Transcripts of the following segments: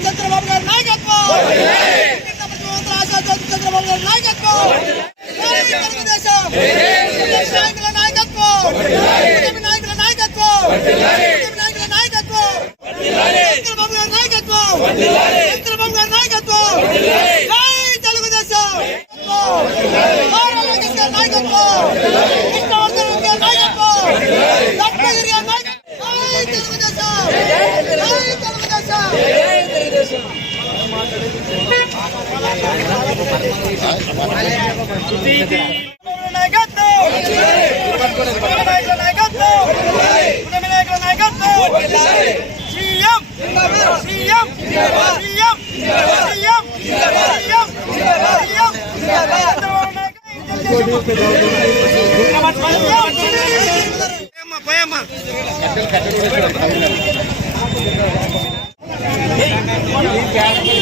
చంద్రబాబు గారి నాయకత్వం చంద్రబాబు గారి నాయకత్వం తెలుగుదేశం నాయకత్వం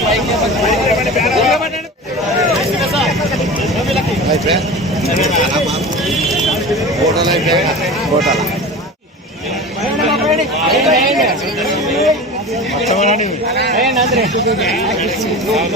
పైకి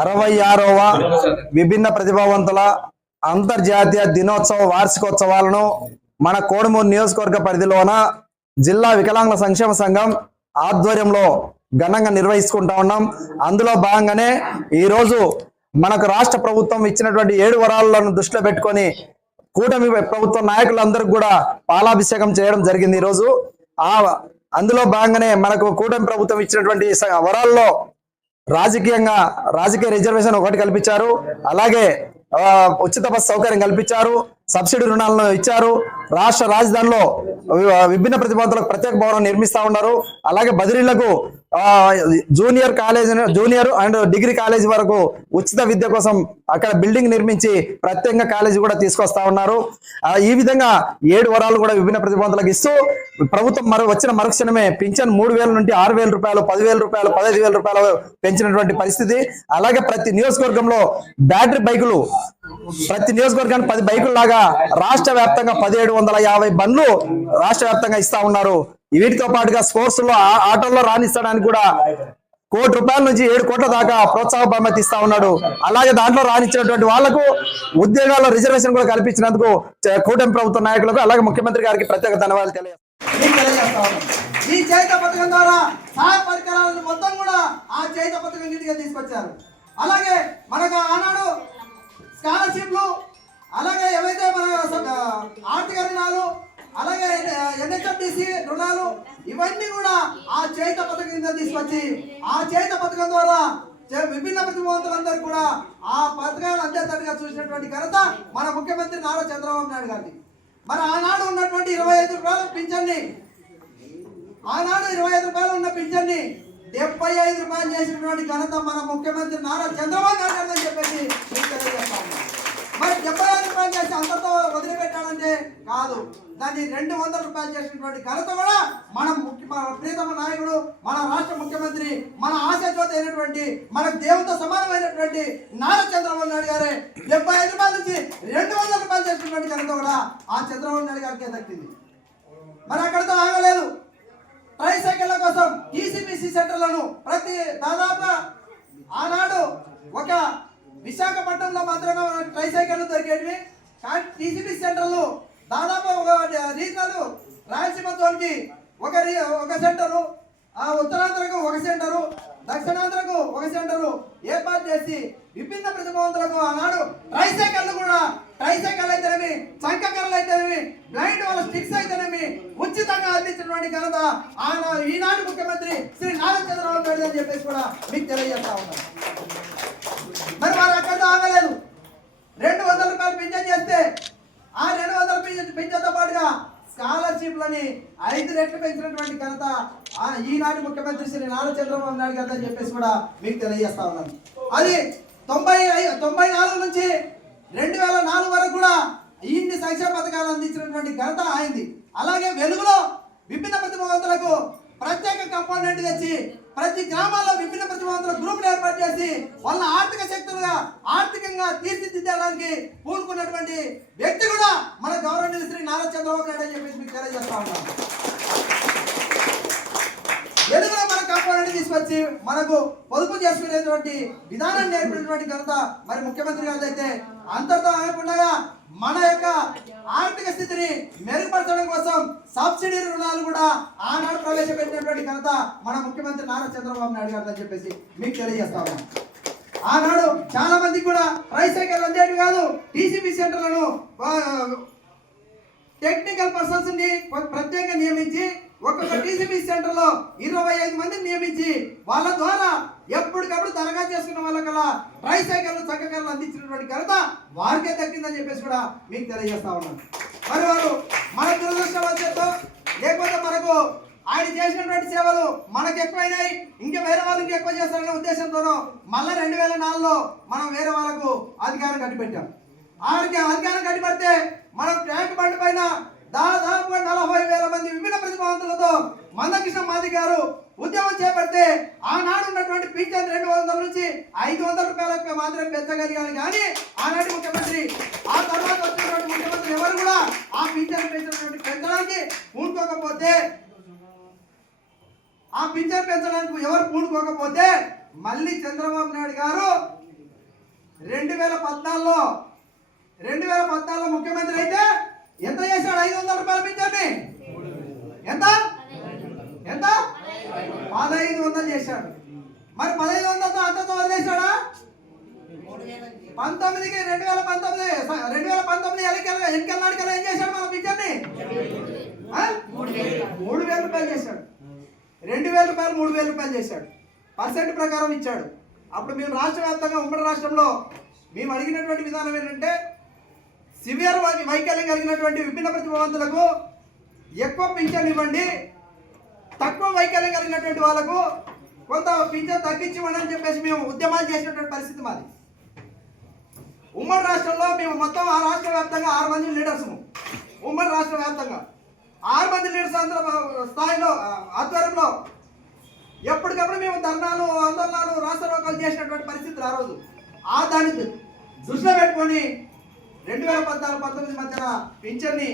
అరవై ఆరవ విభిన్న ప్రతిభావంతుల అంతర్జాతీయ దినోత్సవ వార్షికోత్సవాలను మన కోడమూరు నియోజకవర్గ పరిధిలోన జిల్లా వికలాంగుల సంక్షేమ సంఘం ఆధ్వర్యంలో ఘనంగా నిర్వహించుకుంటా ఉన్నాం. అందులో భాగంగానే ఈరోజు మనకు రాష్ట్ర ప్రభుత్వం ఇచ్చినటువంటి ఏడు వరాలను దృష్టిలో పెట్టుకొని కూటమి ప్రభుత్వ నాయకులందరికీ కూడా పాలాభిషేకం చేయడం జరిగింది ఈరోజు. ఆ అందులో భాగంగానే మనకు కూటమి ప్రభుత్వం ఇచ్చినటువంటి వరాల్లో రాజకీయంగా రాజకీయ రిజర్వేషన్ ఒకటి కల్పించారు. అలాగే ఉచిత బస్సు సౌకర్యం కల్పించారు. సబ్సిడీ రుణాలను ఇచ్చారు. రాష్ట్ర రాజధానిలో విభిన్న ప్రతిపాదనలకు ప్రత్యేక భవనం నిర్మిస్తా ఉన్నారు. అలాగే బదిలీలకు junior college junior and degree college వరకు ఉచిత విద్య కోసం అక్కడ బిల్డింగ్ నిర్మించి ప్రత్యేకంగా కాలేజీ కూడా తీసుకొస్తా ఉన్నారు. ఈ విధంగా ఏడు వరాలు కూడా విభిన్న ప్రతిబంధులకు ఇస్తూ ప్రభుత్వం మరో వచ్చిన మరుక్షణమే పింఛన్ మూడు వేల నుండి ఆరు వేల రూపాయలు పదివేల రూపాయలు పదహైదు వేల రూపాయలు పెంచినటువంటి పరిస్థితి. అలాగే ప్రతి నియోజకవర్గంలో బ్యాటరీ బైకులు ప్రతి నియోజకవర్గానికి పది బైకులు లాగా రాష్ట్ర వ్యాప్తంగా పదిహేడు వందల యాభై బండ్లు రాష్ట్ర వ్యాప్తంగా ఇస్తా ఉన్నారు. వీటితో పాటుగా స్పోర్ట్స్లో ఆటల్లో రాణిస్తాడానికి కూడా కోటి రూపాయల నుంచి ఏడు కోట్ల దాకా ప్రోత్సాహ బహుమతి ఇస్తా ఉన్నాడు. అలాగే దాంట్లో రాణించినటువంటి వాళ్ళకు ఉద్యోగాల్లో రిజర్వేషన్ కూడా కల్పించినందుకు కూటమి ప్రభుత్వ నాయకులకు అలాగే ముఖ్యమంత్రి గారికి ప్రత్యేక ధన్యవాదాలు తెలియజేస్తాను ఈ పథకం ద్వారా సహాయ పరికరాలను మొత్తం కూడా ఆ పథకం తీసుకొచ్చారు. అలాగే మనకు ఆనాడు స్కాలర్షిప్లు అలాగే ఏవైతే మన స- ఆర్థిక రుణాలు అలాగే ఎన్హెచ్ఎఫ్డిసి రుణాలు ఇవన్నీ కూడా ఆ చేత పథకం కింద తీసుకొచ్చి ఆ చేత పథకం ద్వారా చే- విభిన్న ప్రతిభావంతులందరూ కూడా ఆ పథకాలు అందేటట్టుగా చూసినటువంటి ఘనత మన ముఖ్యమంత్రి నారా చంద్రబాబు నాయుడు గారిది. మరి ఆనాడు ఉన్నటువంటి ఇరవై ఐదు రూపాయల పింఛన్ని ఆనాడు ఇరవై ఐదు రూపాయలు ఉన్న పింఛన్ని డెబ్బై ఐదు రూపాయలు చేసినటువంటి ఘనత మన ముఖ్యమంత్రి నారా చంద్రబాబు నాయుడు గారు అని చెప్పేసి మీకు మరి డెబ్బై ఐదు రూపాయలు చేసి అందరితో వదిలిపెట్టాలంటే కాదు దాన్ని రెండు వందల రూపాయలు చేసినటువంటి ఘనత కూడా మన ముఖ్య మన ప్రియతమ నాయకుడు మన రాష్ట్ర ముఖ్యమంత్రి మన ఆశాజ్యోతి అయినటువంటి మనకు దేవుతో సమానమైనటువంటి నారా చంద్రబాబు నాయుడు గారే డెబ్బై ఐదు రూపాయల నుంచి రెండు వందల రూపాయలు చేసినటువంటి ఘనత కూడా ఆ చంద్రబాబు నాయుడు గారికి దక్కింది. మరి అక్కడితో ఆగలేదు. ట్రైసైకిళ్ళ కోసం టీసీపీసీ సెంటర్లను ప్రతి దాదాపు ఆనాడు ఒక విశాఖపట్నంలో మాత్రమే ట్రైసైకిల్ దొరికేటివి. కానీ టీసీబీ సెంటర్లు దాదాపు ఒక రీజనల్ రాయలసీమ జోన్కి ఒక రీ- ఒక సెంటరు ఆ ఉత్తరాంధ్రకు ఒక సెంటరు దక్షిణ సెంటరు ఏర్పాటు చేసి విభిన్న ప్రతిభావంతులకు ఆనాడు ట్రైసైకిళ్ళు కూడా ట్రైసైకిల్ అయితేనేమి చంకకర్రలు అయితేనేమి బ్లైండ్ వాళ్ళ స్టిక్స్ అయితేనేమి ఉచితంగా అందించినటువంటి ఘనత ఆయన ఈనాడు ముఖ్యమంత్రి శ్రీ నారా చంద్రబాబు నాయుడు అని చెప్పేసి కూడా మీకు తెలియజేస్తా ఉన్నాను మరి వారు అక్కడితో ఆగలేదు రెండు వందల రూపాయలు పింఛన్ చేస్తే ఆ రెండు వందల పింఛన్ పింఛన్తో పాటుగా స్కాలర్షిప్లని ఐదు రెట్లు పెంచినటువంటి ఘనత ఆ ఈనాటి నాన్న చంద్రబాబు నాయుడు గారు అని చెప్పేసి కూడా మీకు తెలియజేస్తా ఉన్నాను. అది తొంభై తొంభై నాలుగు నుంచి రెండు వేల నాలుగు వరకు కూడా ఇన్ని సంక్షేమ పథకాలు అందించినటువంటి ఘనత అయింది అలాగే వెలుగులో విభిన్న ప్రతిభావంతులకు ప్రత్యేక కంపోనెంట్ తెచ్చి ప్రతి గ్రామాల్లో విభిన్న ప్రతిభావంతుల గ్రూపులు ఏర్పాటు చేసి వాళ్ళ ఆర్థిక శక్తులుగా ఆర్థికంగా తీర్చిదిద్దడానికి పూనుకున్నటువంటి వ్యక్తి కూడా మన గౌరవనీయ శ్రీ నారా చంద్రబాబు నాయుడు అని చెప్పేసి మీకు తెలియజేస్తా ఉన్నాం వెలుగులో మన కాపాడని తీసుకొచ్చి మనకు పొదుపు చేసుకునేటువంటి విధానం నేర్పినటువంటి ఘనత మరి ముఖ్యమంత్రి గారు అయితే ఆగకుండా మన యొక్క ఆర్థిక స్థితిని మెరుగుపరచడం కోసం సబ్సిడీ రుణాలు కూడా ఆనాడు ప్రవేశపెట్టినటువంటి ఘనత మన ముఖ్యమంత్రి నారా చంద్రబాబు నాయుడు గారు అని చెప్పేసి మీకు తెలియజేస్తాము ఆనాడు చాలా మందికి కూడా ట్రైసైకిల్ అందేవి కాదు టీసీబీ సెంటర్లను టెక్నికల్ పర్సన్స్ని ప్రత్యేకంగా నియమించి ఒక్కొక్క టీసీబీ సెంటర్లో ఇరవై ఐదు మందిని నియమించి వాళ్ళ ద్వారా ఎప్పటికప్పుడు తరగా చేసుకున్న వాళ్ళకల్లా ట్రైసైకిల్ చక్కకర్లు అందించినటువంటి ఘనత వారికే దక్కిందని చెప్పేసి కూడా మీకు తెలియజేస్తా ఉన్నాను మరి వారు మన దురదృష్టవశాత్తు లేకపోతే మనకు ఆయన చేసినటువంటి సేవలు మనకు ఎక్కువైనాయి. ఇంకా వేరే వాళ్ళు ఎక్కువ చేస్తారనే ఉద్దేశంతోనో మళ్ళీ రెండు వేల నాలుగులో మనం వేరే వాళ్ళకు అధికారం కట్టిపెట్టాం. ఆడికి అధికారం కట్టిపెడితే మనం ట్యాంక్ బండి పైన దాదాపుగా నలభై వేల మంది విభిన్న ప్రతిభావంతులతో మందకృష్ణ మాది గారు ఉద్యమం చేపడితే ఆనాడు ఉన్నటువంటి పింఛన్ రెండు వందల నుంచి ఐదు వందల రూపాయలకు మాత్రమే పెంచగలిగాను కానీ ఆనాటి ముఖ్యమంత్రి ఆ తర్వాత వచ్చినటువంటి ముఖ్యమంత్రి ఎవరు కూడా ఆ పింఛన్ పెంచినటువంటి పెంచడానికి పూనుకోకపోతే ఆ పింఛన్ పెంచడానికి ఎవరు పూనుకోకపోతే మళ్ళీ చంద్రబాబు నాయుడు గారు రెండు వేల పద్నాలుగులో రెండు వేల పద్నాలుగులో ముఖ్యమంత్రి అయితే ఎంత చేశాడు? ఐదు వందల రూపాయలు పెంచండి ఎంత? ఎంత? పదహైదు వందలు చేశాడు. మరి పదహైదు వందలతో అంతతో వదిలేశాడా? పంతొమ్మిదికి రెండు వేల పంతొమ్మిది రెండు వేల పంతొమ్మిది ఎన్నికల ఎన్నికల నాటికల్లో ఏం చేశాడు మన పింఛన్ని? మూడు వేల రూపాయలు చేశాడు. రెండు వేల రూపాయలు మూడు వేల రూపాయలు చేశాడు. పర్సెంట్ ప్రకారం ఇచ్చాడు. అప్పుడు మేము రాష్ట్ర వ్యాప్తంగా ఉమ్మడి రాష్ట్రంలో మేము అడిగినటువంటి విధానం ఏంటంటే సివియర్ వైకల్యం కలిగినటువంటి విభిన్న ప్రతిభావంతులకు ఎక్కువ పింఛన్ ఇవ్వండి. తక్కువ వైకల్యం కలిగినటువంటి వాళ్ళకు కొంత పింఛన్ తగ్గించమని అని చెప్పేసి మేము ఉద్యమాలు చేసినటువంటి పరిస్థితి మాది. ఉమ్మడి రాష్ట్రంలో మేము మొత్తం ఆ రాష్ట్ర వ్యాప్తంగా ఆరు మంది లీడర్స్ ఉమ్మడి రాష్ట్ర వ్యాప్తంగా ఆరు మంది లీడర్స్ అందరం స్థాయిలో ఆధ్వర్యంలో ఎప్పటికప్పుడు మేము ధర్నాలు ఆందోళనలు రాష్ట్ర చేసినటువంటి పరిస్థితులు ఆ రోజు. ఆ దాన్ని దృష్టిలో పెట్టుకొని రెండు వేల పద్నాలుగు పంతొమ్మిది మధ్యన పింఛన్ని